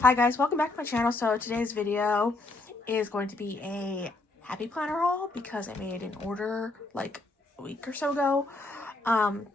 Hi guys, welcome back to my channel. So today's video is going to be a happy planner haul because I made an order like a week or so ago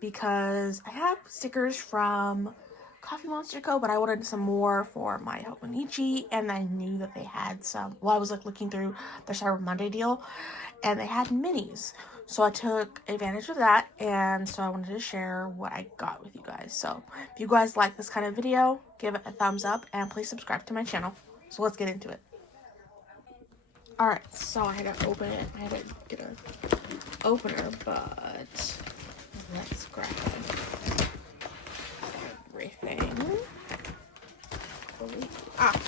because I have stickers from Coffee Monster Co, but I wanted some more for my hobonichi, and I knew that they had some. Well, I was like looking through their Cyber Monday deal and they had minis, so I took advantage of that, and so I wanted to share what I got with you guys. So if you guys like this kind of video, give it a thumbs up and please subscribe to my channel. So let's get into it. Alright, so I had to open it. I had to get an opener, but let's grab everything. Ah!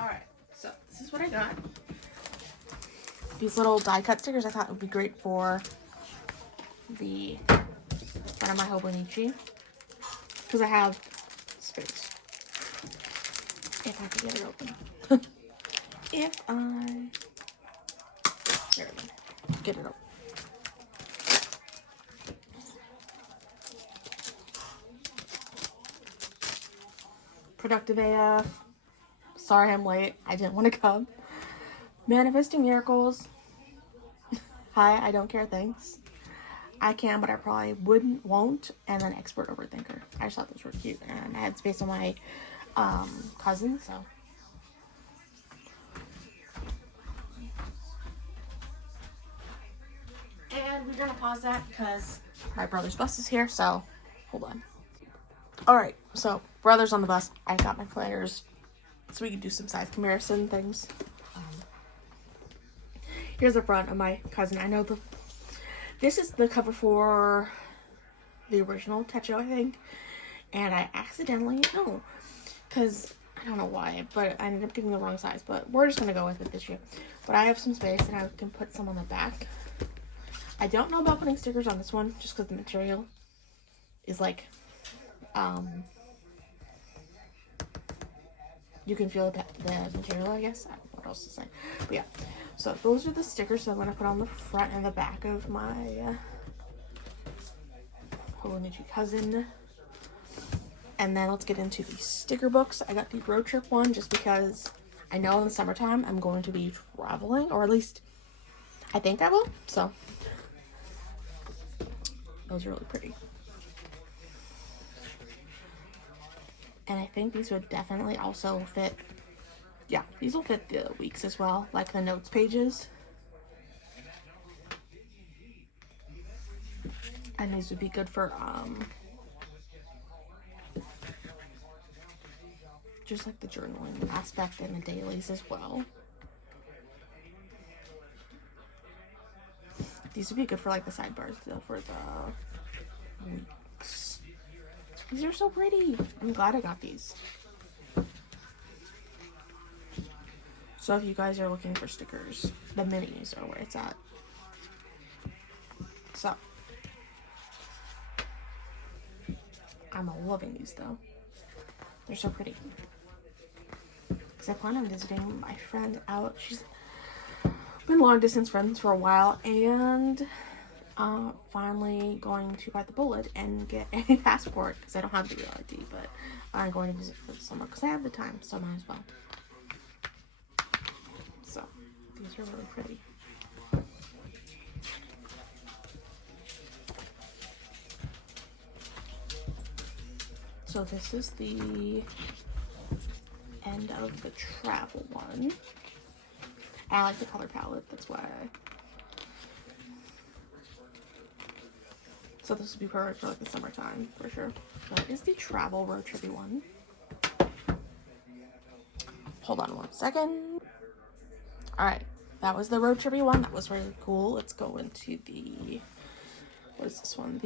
Alright, so this is what I got. These little die cut stickers I thought would be great for the front of my hobonichi because I have space. If I can get it open. There we go. Get it open. Productive AF. Sorry I'm late. I didn't want to come. Manifesting Miracles. Hi, I don't care, thanks. I can, but I probably won't. And then Expert Overthinker. I just thought those were cute, and I had space on my cousin, so. And we're gonna pause that because my brother's bus is here, so hold on. Alright, so brother's on the bus. I got my planners so we can do some size comparison things. Here's the front of my cousin. I know this is the cover for the original Techo, I think. And I accidentally, no, because I don't know why, but I ended up getting the wrong size. But we're just going to go with it this year. But I have some space and I can put some on the back. I don't know about putting stickers on this one just because the material is like, you can feel the material, I guess. I don't know what else to say. But yeah, so those are the stickers that I'm going to put on the front and the back of my hobonichi cousin. And then let's get into the sticker books. I got the road trip one just because I know in the summertime I'm going to be traveling, or at least I think I will. So those are really pretty. And I think these would definitely also fit, yeah, these will fit the weeks as well, like the notes pages. And these would be good for, just like the journaling aspect and the dailies as well. These would be good for like the sidebars though, for the weeks. These are so pretty. I'm glad I got these. So if you guys are looking for stickers, the minis are where it's at. So I'm loving these though. They're so pretty. Because I plan on visiting my friend out. She's been long distance friends for a while, and finally going to bite the bullet and get a passport because I don't have the real ID, but I'm going to visit for the summer because I have the time, so might as well. So these are really pretty. So this is the end of the travel one. I like the color palette, that's why. So this would be perfect for like the summertime for sure. That is the travel road trippy one. Hold on one second. Alright, that was the road trippy one. That was really cool. Let's go into the, what is this one?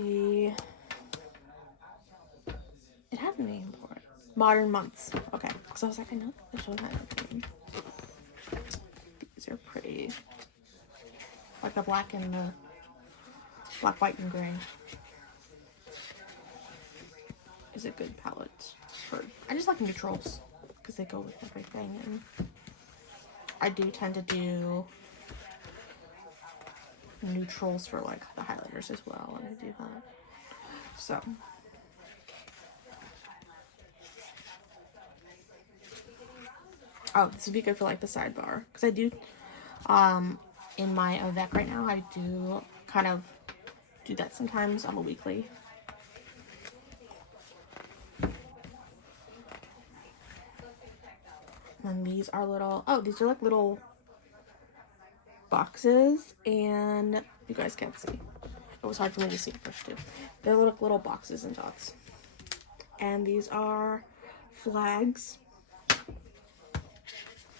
It had a name for it. Modern Months. Okay, because I was like, I know this one had a name. These are pretty. Like the black and the black, white, and gray is a good palette for. I just like neutrals because they go with everything, and I do tend to do neutrals for like the highlight sweaters as well, and I do that. So. Oh, this would be good for like the sidebar. Because I do, in my Avec right now, I do kind of do that sometimes on a weekly. And these are little, oh, these are like little boxes, and you guys can't see. It was hard for me to see first too. They're little boxes and dots. And these are flags.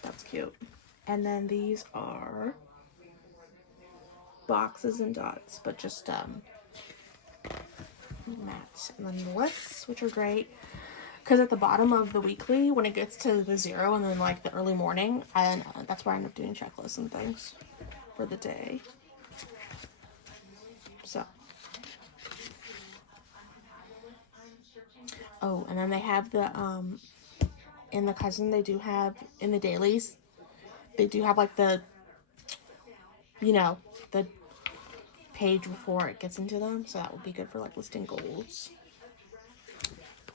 That's cute. And then these are boxes and dots, but just matte. And then the lists, which are great. Because at the bottom of the weekly, when it gets to the 0 and then like the early morning, and that's where I end up doing checklists and things for the day. So. Oh, and then they have the, in the cousin, they do have, in the dailies, they do have like the, you know, the page before it gets into them. So that would be good for like listing goals.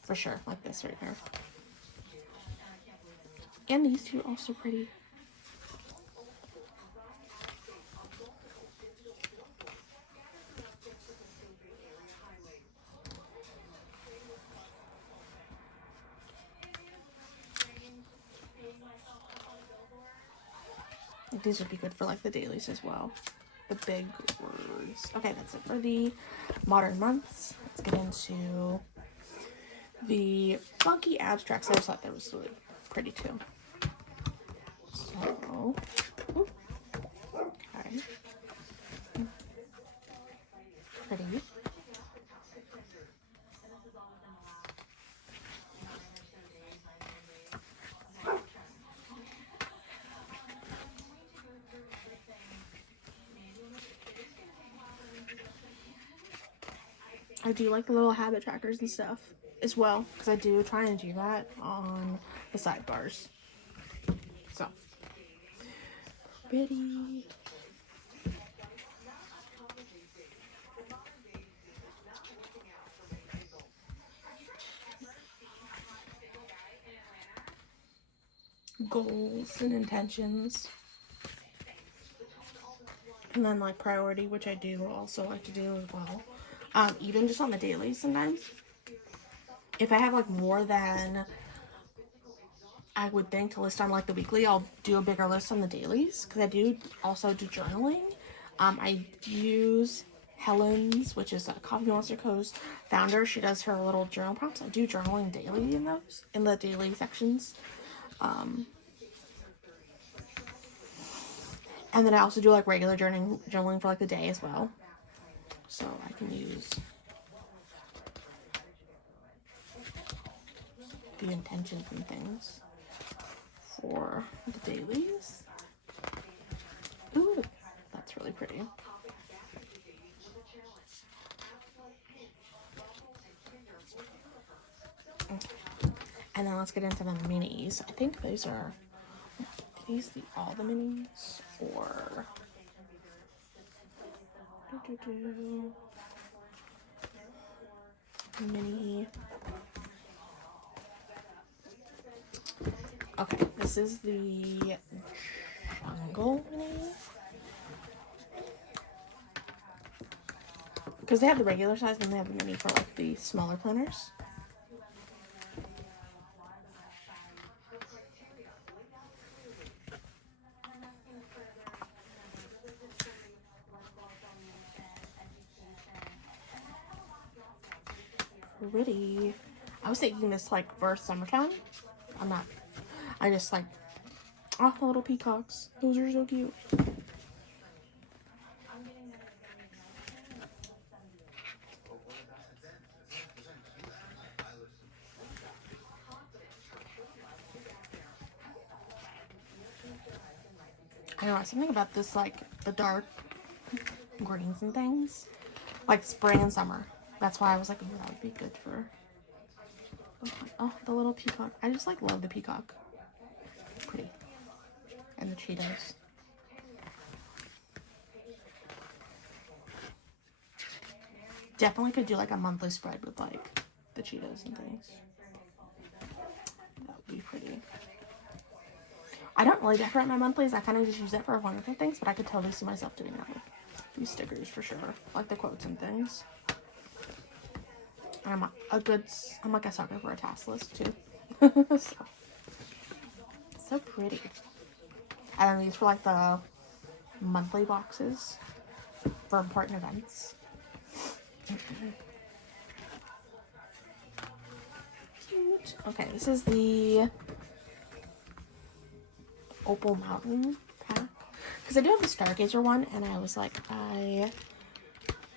For sure, like this right here. And these two are also pretty. These would be good for like the dailies as well. The big words. Okay, that's it for the modern months. Let's get into the funky abstracts. I just thought that was really pretty too. So, okay. Pretty. I do like the little habit trackers and stuff as well, because I do try and do that on the sidebars. So, pretty. Goals and intentions. And then like priority, which I do also like to do as well. Even just on the daily sometimes. If I have like more than I would think to list on like the weekly, I'll do a bigger list on the dailies, because I do also do journaling. I use Helen's, which is a Coffee Monster Co.'s founder. She does her little journal prompts. I do journaling daily in those, in the daily sections. And then I also do like regular journaling for like the day as well. So I can use the intentions and things for the dailies. Ooh, that's really pretty. Okay. And then let's get into the minis. I think these are all the minis, or mini. Okay, this is the jungle mini, because they have the regular size and they have the mini for like the smaller planners. Pretty. I was thinking this like for summertime. I'm not. I just like, oh, the little peacocks. Those are so cute. I don't know, something about this, like the dark greens and things, like spring and summer. That's why I was like, oh, that would be good for. Oh, the little peacock. I just like love the peacock. Pretty. And the Cheetos. Definitely could do like a monthly spread with like the Cheetos and things. That would be pretty. I don't really decorate my monthlies. I kind of just use it for wonderful things, but I could totally see myself doing that with these stickers for sure, like the quotes and things. And I'm like a sucker for a task list too. So pretty. And then these for like the monthly boxes for important events. Cute. Okay, this is the Opal Mountain pack. Because I do have the Stargazer one, and I was like,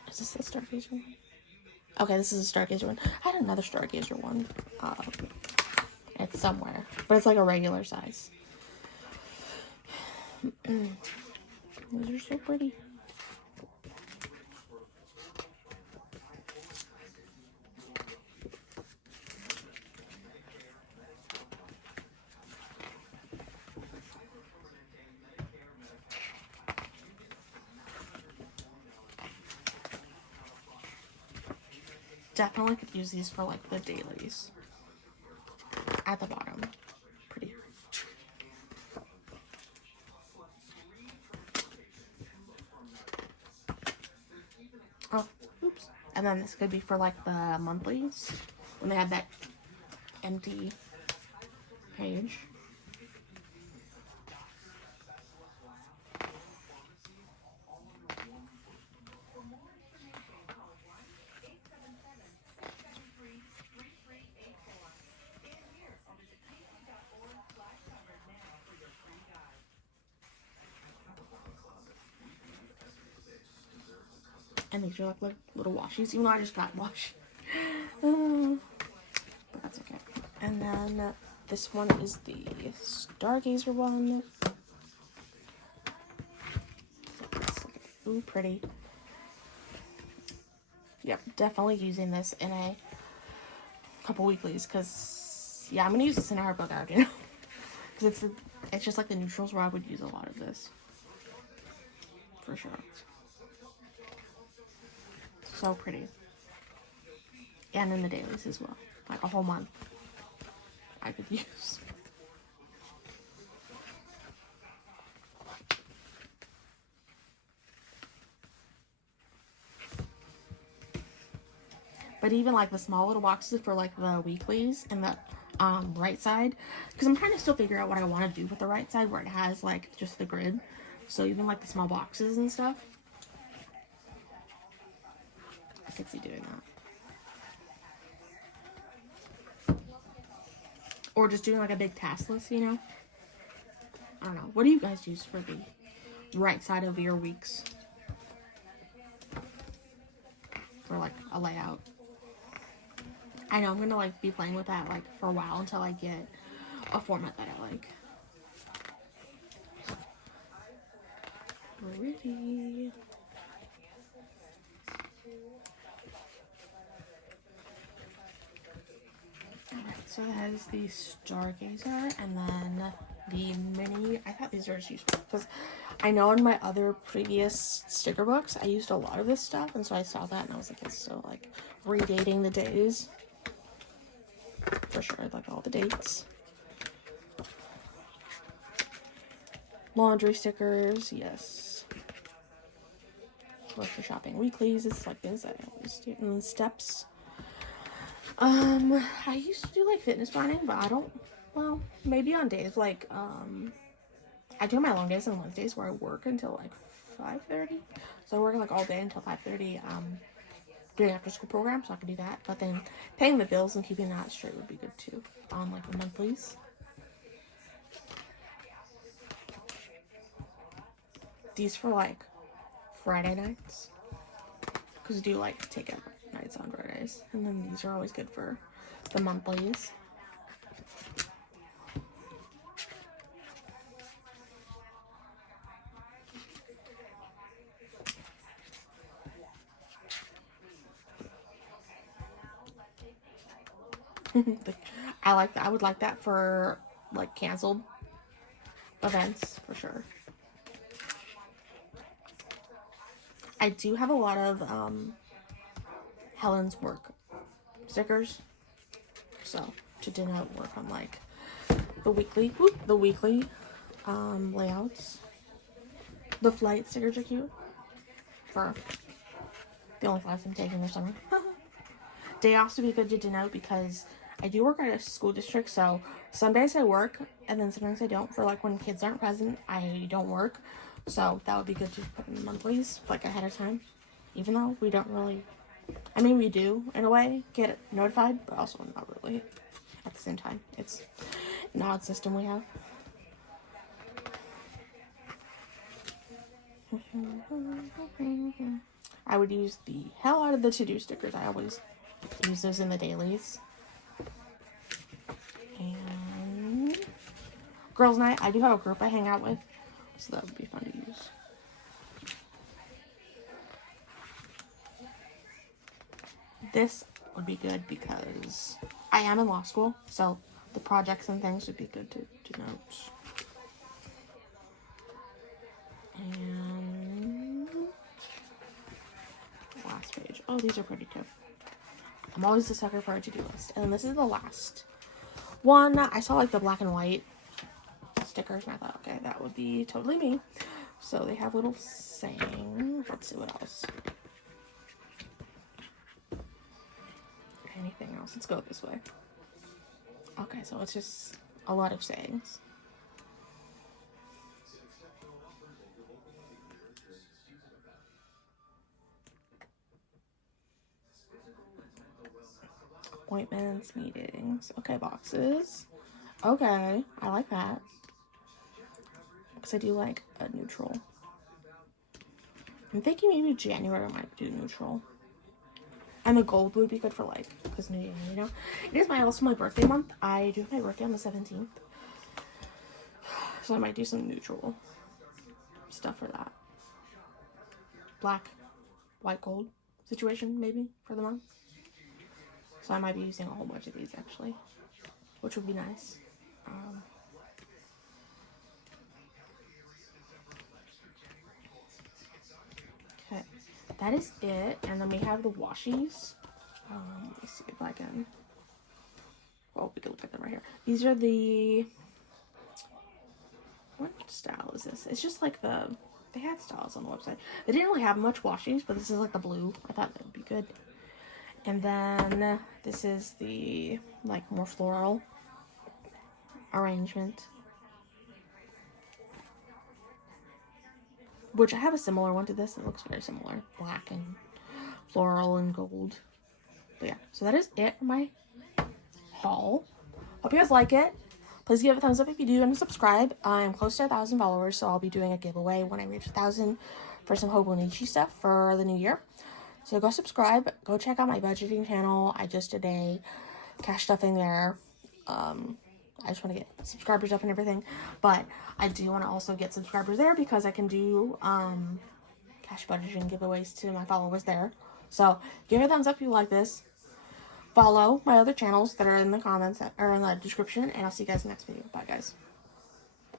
is this the Stargazer one? Okay, this is a Stargazer one. I had another Stargazer one. It's somewhere, but it's like a regular size. These are so pretty. Definitely could use these for like the dailies. At the bottom. Pretty. Oh, oops. And then this could be for like the monthlies when they have that empty page. And these are like little washies, even though I just got washi. But that's okay. And then this one is the Stargazer one. Ooh, pretty. Yep, definitely using this in a couple weeklies, because yeah, I'm gonna use this in our book out, you know, because it's just like the neutrals where I would use a lot of this for sure. So pretty. And in the dailies as well, like a whole month I could use. But even like the small little boxes for like the weeklies and the right side, because I'm trying to still figure out what I want to do with the right side where it has like just the grid. So even like the small boxes and stuff, I could see doing that. Or just doing like a big task list, you know? I don't know. What do you guys use for the right side of your weeks? For like a layout. I know I'm gonna like be playing with that like for a while until I get a format that I like. Pretty. Alright, so that is the Stargazer, and then the mini. I thought these were just useful because I know in my other previous sticker books I used a lot of this stuff, and so I saw that and I was like, it's so like redating the days. For sure, like all the dates. Laundry stickers, yes. Grocery shopping weeklies, it's like things that I always do. And steps. I used to do like fitness planning, but I don't, well, maybe on days like, I do my long days on Wednesdays where I work until like 5:30. So I work like all day until 5:30, doing after school program, so I can do that. But then paying the bills and keeping that straight would be good too, on like the monthlies. These for like Friday nights, because I do like take out nights on Fridays, and then these are always good for the monthlies. I like that. I would like that for like canceled events for sure. I do have a lot of Helen's work stickers. So to denote work on like the weekly layouts. The flight stickers are cute for the only flights I'm taking this summer. Day offs would be good to denote because I do work at a school district, so some days I work and then sometimes I don't. For like when kids aren't present, I don't work. So that would be good to put in the monthlies like ahead of time. Even though we don't really, I mean we do in a way get notified, but also not really at the same time. It's an odd system we have. I would use the hell out of the to-do stickers. I always use those in the dailies. And girls' night, I do have a group I hang out with, so that would be fun to use. This would be good because I am in law school, so the projects and things would be good to note. And last page. Oh, these are pretty too. I'm always a sucker for a to-do list. And this is the last one. I saw like the black and white stickers and I thought, okay, that would be totally me. So they have little sayings. Let's see what else. Anything else? Let's go this way. Okay, so it's just a lot of sayings. Appointments, meetings. Okay, boxes. Okay, I like that. Because I do like a neutral. I'm thinking maybe January I might do neutral. And the gold would be good for like, because New Year, you know. It is also my birthday month. I do have my birthday on the 17th. So I might do some neutral stuff for that. Black, white, gold situation maybe for the month. So I might be using a whole bunch of these actually, which would be nice. Okay, that is it. And then we have the washies. Let's see if I can. Well, we can look at them right here. These are the. What style is this? It's just like the. They had styles on the website. They didn't really have much washies, but this is like the blue. I thought that would be good. And then this is the like more floral arrangement, which I have a similar one to this. It looks very similar, black and floral and gold. But yeah, so that is it for my haul. Hope you guys like it. Please give it a thumbs up if you do and subscribe. I'm close to 1,000 followers, so I'll be doing a giveaway when I reach 1,000 for some hobonichi stuff for the new year. So go subscribe. Go check out my budgeting channel. I just did a cash stuffing there. I just want to get subscribers up and everything. But I do want to also get subscribers there because I can do cash budgeting giveaways to my followers there. So give it a thumbs up if you like this. Follow my other channels that are in the comments or in the description. And I'll see you guys in the next video. Bye, guys.